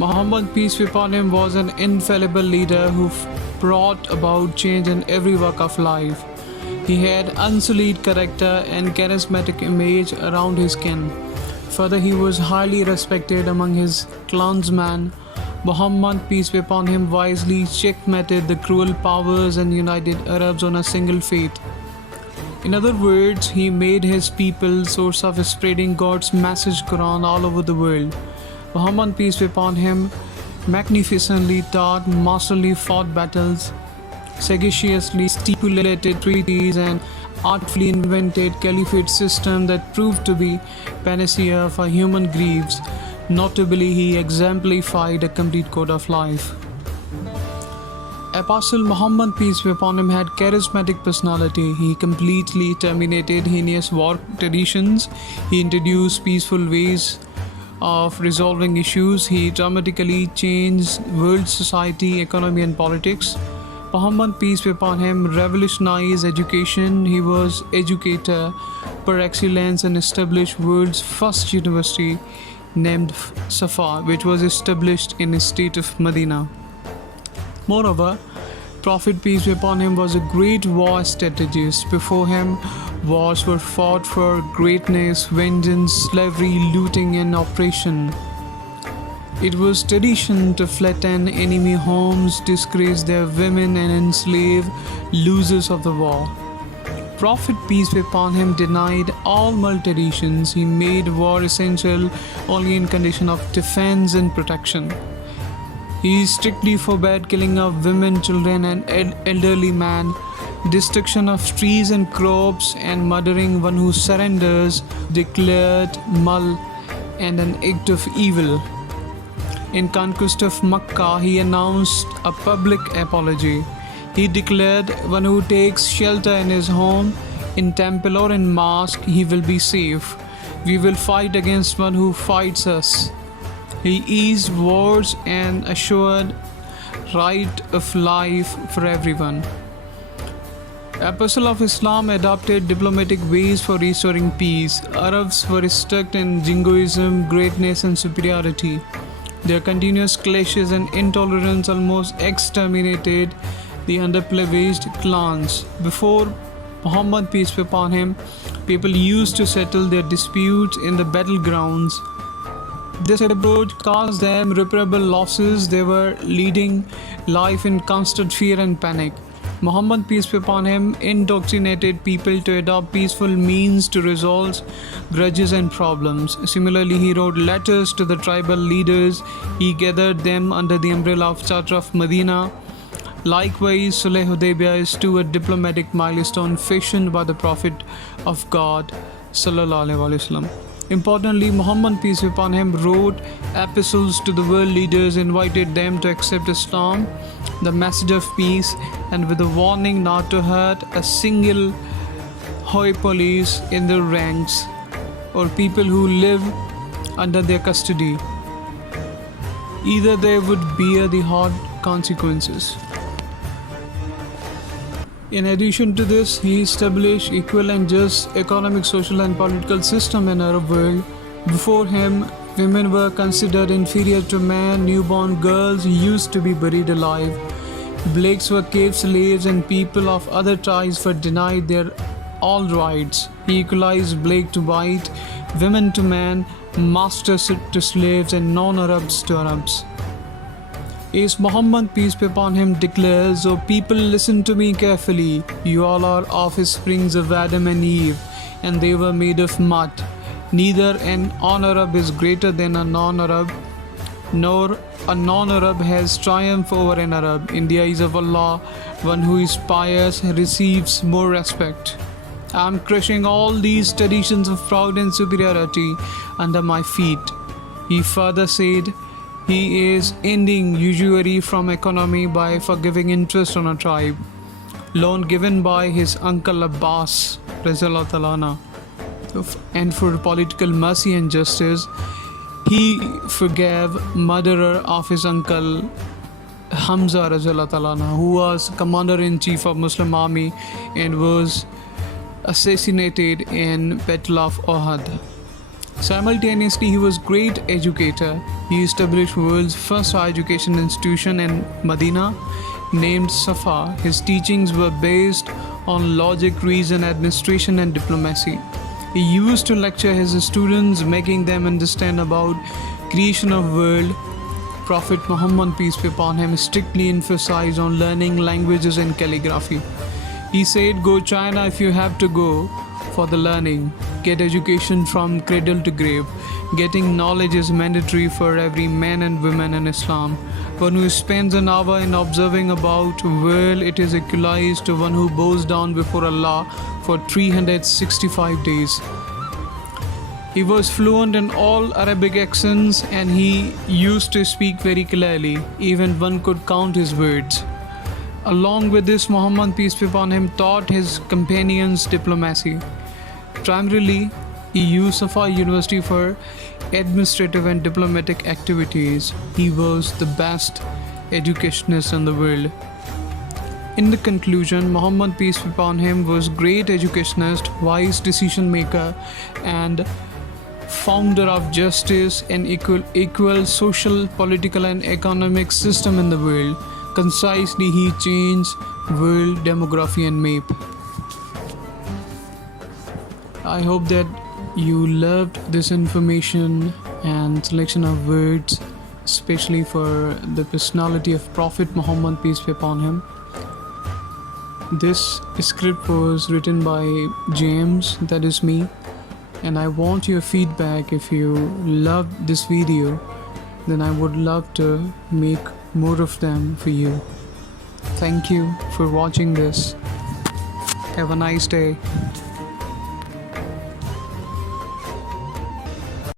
Muhammad, peace be upon him, was an infallible leader who brought about change in every walk of life. He had unsullied character and charismatic image around his kin. Further, he was highly respected among his clansmen. Muhammad, peace be upon him, wisely checkmated the cruel powers and united Arabs on a single faith. In other words, he made his people source of spreading God's message Quran all over the world. Muhammad, peace be upon him, magnificently taught, masterly fought battles, sagaciously stipulated treaties, and artfully invented caliphate system that proved to be panacea for human griefs. Notably, he exemplified a complete code of life. Apostle Muhammad, peace be upon him, had charismatic personality. He completely terminated heinous war traditions. He introduced peaceful ways of resolving issues. He dramatically changed world society, economy, and politics. Muhammad, peace be upon him, revolutionized education. He was educator per excellence and established world's first university named Safa, which was established in the state of Medina. Moreover, Prophet, peace be upon him, was a great war strategist. Before him, wars were fought for greatness, vengeance, slavery, looting, and oppression. It was tradition to flatten enemy homes, disgrace their women, and enslave losers of the war. Prophet, peace be upon him, denied all maltraditions. He made war essential only in condition of defense and protection. He strictly forbade killing of women, children, and elderly men, destruction of trees and crops, and murdering one who surrenders, declared mal and an act of evil. In conquest of Makkah, he announced a public apology. He declared, one who takes shelter in his home, in temple or in mosque, he will be safe. We will fight against one who fights us. He eased wars and assured right of life for everyone. Apostle of Islam adopted diplomatic ways for restoring peace. Arabs were stuck in jingoism, greatness, and superiority. Their continuous clashes and intolerance almost exterminated the underprivileged clans. Before Muhammad, peace be upon him, people used to settle their disputes in the battlegrounds. This approach caused them irreparable losses. They were leading life in constant fear and panic. Muhammad, peace be upon him, indoctrinated people to adopt peaceful means to resolve grudges and problems. Similarly, he wrote letters to the tribal leaders. He gathered them under the umbrella of Charter of Medina. Likewise, Sulh Hudaybiyah is too a diplomatic milestone fashioned by the Prophet of God Sallallahu Alaihi Wasallam. Importantly, Muhammad, peace be upon him, wrote epistles to the world leaders, invited them to accept Islam, the message of peace, and with a warning not to hurt a single Hoi police in their ranks or people who live under their custody. Either they would bear the hard consequences. In addition to this, he established equal and just economic, social, and political system in Arab world. Before him, women were considered inferior to men. Newborn girls used to be buried alive. Blacks were cave slaves, and people of other tribes were denied their all rights. He equalized black to white, women to men, masters to slaves, and non-Arabs to Arabs. As Muhammad, peace be upon him, declares, O people, listen to me carefully. You all are offsprings of Adam and Eve, and they were made of mud. Neither an non-Arab is greater than a non-Arab, nor a non-Arab has triumph over an Arab. In the eyes of Allah, one who is pious receives more respect. I am crushing all these traditions of proud and superiority under my feet. He further said, he is ending usury from economy by forgiving interest on a tribe, loan given by his uncle Abbas, and for political mercy and justice, he forgave murderer of his uncle Hamza, who was commander-in-chief of Muslim army and was assassinated in Battle of Uhud. Simultaneously, he was great educator. He established world's first higher education institution in Medina, named Safa. His teachings were based on logic, reason, administration, and diplomacy. He used to lecture his students, making them understand about creation of world. Prophet Muhammad, peace be upon him, strictly emphasized on learning languages and calligraphy. He said, "Go China if you have to go for the learning. Get education from cradle to grave. Getting knowledge is mandatory for every man and woman in Islam. One who spends an hour in observing about world, it is equalized to one who bows down before Allah for 365 days." He was fluent in all Arabic accents and he used to speak very clearly, even one could count his words. Along with this, Muhammad, peace be upon him, taught his companions diplomacy. Primarily, he used Safa University for administrative and diplomatic activities. He was the best educationist in the world. In the conclusion, Muhammad, peace be upon him, was great educationist, wise decision maker, and founder of justice and equal social, political, and economic system in the world. Concisely, he changed world demography and map. I hope that you loved this information and selection of words, especially for the personality of Prophet Muhammad, peace be upon him. This script was written by James, that is me, and I want your feedback. If you loved this video, then I would love to make more of them for you. Thank you for watching this. Have a nice day.